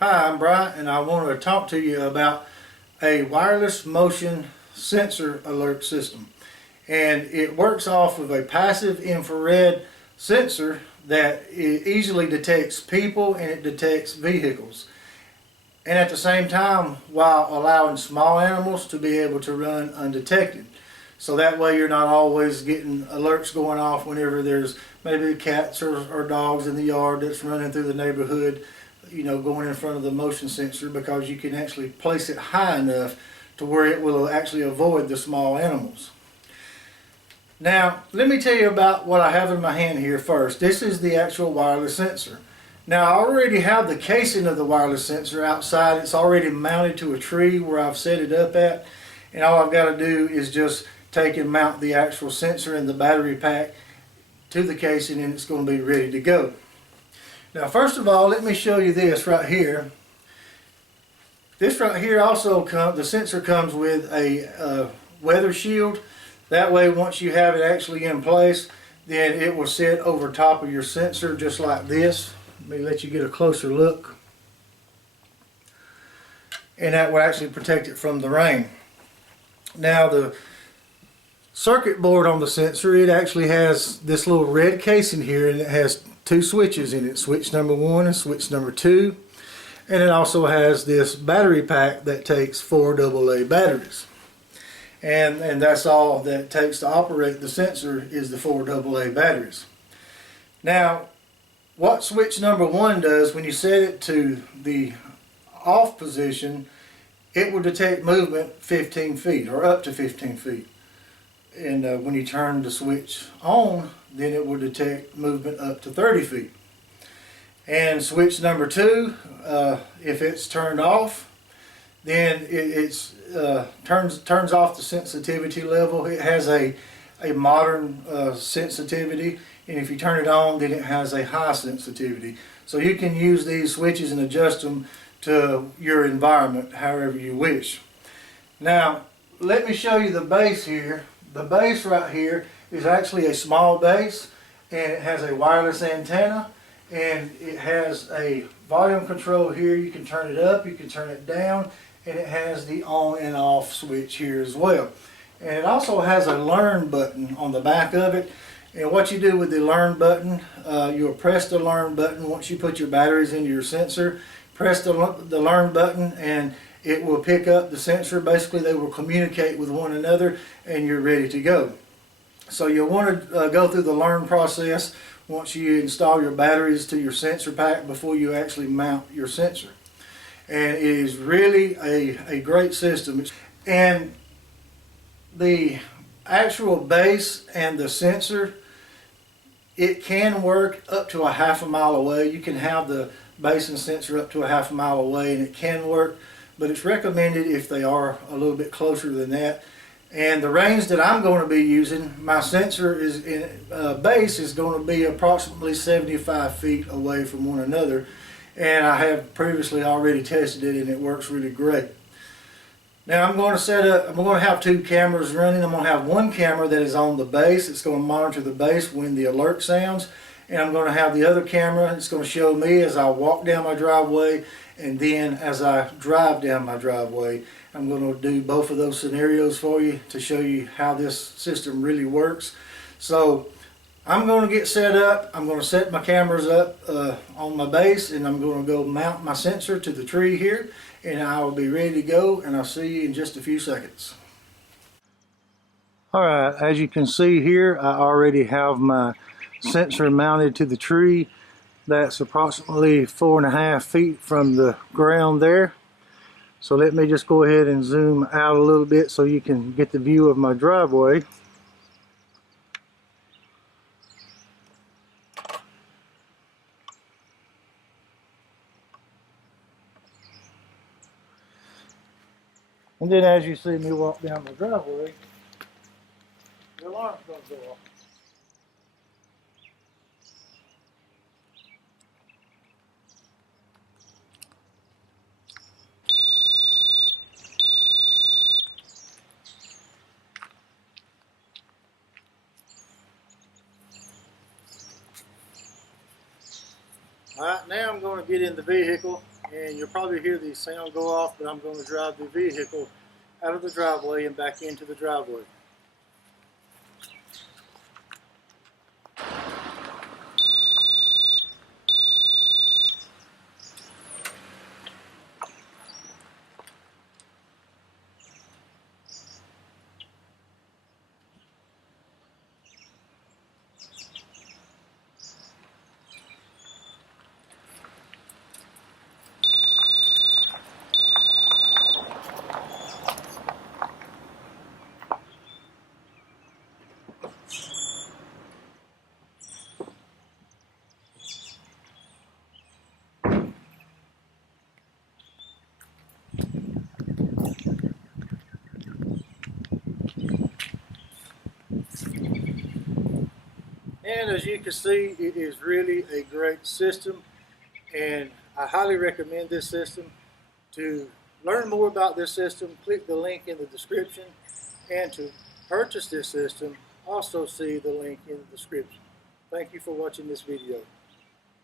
Hi, I'm Brian, and I wanted to talk to you about a wireless motion sensor alert system. And it works off of a passive infrared sensor that easily detects people and it detects vehicles. And at the same time, while allowing small animals to be able to run undetected. So that way you're not always getting alerts going off whenever there's maybe cats or dogs in the yard that's running through the neighborhood, going in front of the motion sensor, because you can actually place it high enough to where it will actually avoid the small animals. Now, let me tell you about what I have in my hand here first. This is the actual wireless sensor. Now, I already have the casing of the wireless sensor outside. It's already mounted to a tree where I've set it up at, and all I've got to do is just take and mount the actual sensor and the battery pack to the casing, and it's going to be ready to go. Now, first of all, let me show you this right here. This right here also the sensor comes with a weather shield. That way, once you have it actually in place, then it will sit over top of your sensor just like this. Let me let you get a closer look. And that will actually protect it from the rain. Now, the circuit board on the sensor, it actually has this little red casing here, and it has two switches in it, switch number 1 and switch number 2, and it also has this battery pack that takes 4 AA batteries, and that's all that it takes to operate the sensor is the 4 AA batteries. Now, what switch number 1 does, when you set it to the off position, it will detect movement 15 feet or up to 15 feet. And when you turn the switch on, then it will detect movement up to 30 feet. And switch number 2, if it's turned off, then it turns off the sensitivity level. It has a modern sensitivity, and if you turn it on, then it has a high sensitivity. So you can use these switches and adjust them to your environment however you wish. Now, let me show you the base here. The base right here is actually a small base, and it has a wireless antenna, and it has a volume control here. You can turn it up, you can turn it down, and it has the on and off switch here as well. And it also has a learn button on the back of it. And what you do with the learn button, you'll press the learn button once you put your batteries into your sensor. Press the learn button, and it will pick up the sensor. Basically, they will communicate with one another, and you're ready to go. So you'll want to go through the learn process once you install your batteries to your sensor pack before you actually mount your sensor. And it is really a great system. And the actual base and the sensor, it can work up to a half a mile away. You can have the base and sensor up to a half a mile away, and it can work. But it's recommended if they are a little bit closer than that. And the range that I'm going to be using, my sensor is base is going to be approximately 75 feet away from one another. And I have previously already tested it, and it works really great. Now I'm going to have 2 cameras running. I'm going to have one camera that is on the base. It's going to monitor the base when the alert sounds. And I'm going to have the other camera. It's going to show me as I walk down my driveway, and then as I drive down my driveway. I'm going to do both of those scenarios for you to show you how this system really works. So I'm going to get set up. I'm going to set my cameras up on my base, and I'm going to go mount my sensor to the tree here, and I will be ready to go, and I'll see you in just a few seconds. Alright, as you can see here, I already have my sensor mounted to the tree. That's approximately 4.5 feet from the ground there. So let me just go ahead and zoom out a little bit so you can get the view of my driveway. And then as you see me walk down my driveway, the alarm's going to go off. Alright, now I'm going to get in the vehicle and you'll probably hear the sound go off, but I'm going to drive the vehicle out of the driveway and back into the driveway. And as you can see, it is really a great system, and I highly recommend this system. To learn more about this system, click the link in the description, and to purchase this system, also see the link in the description. Thank you for watching this video.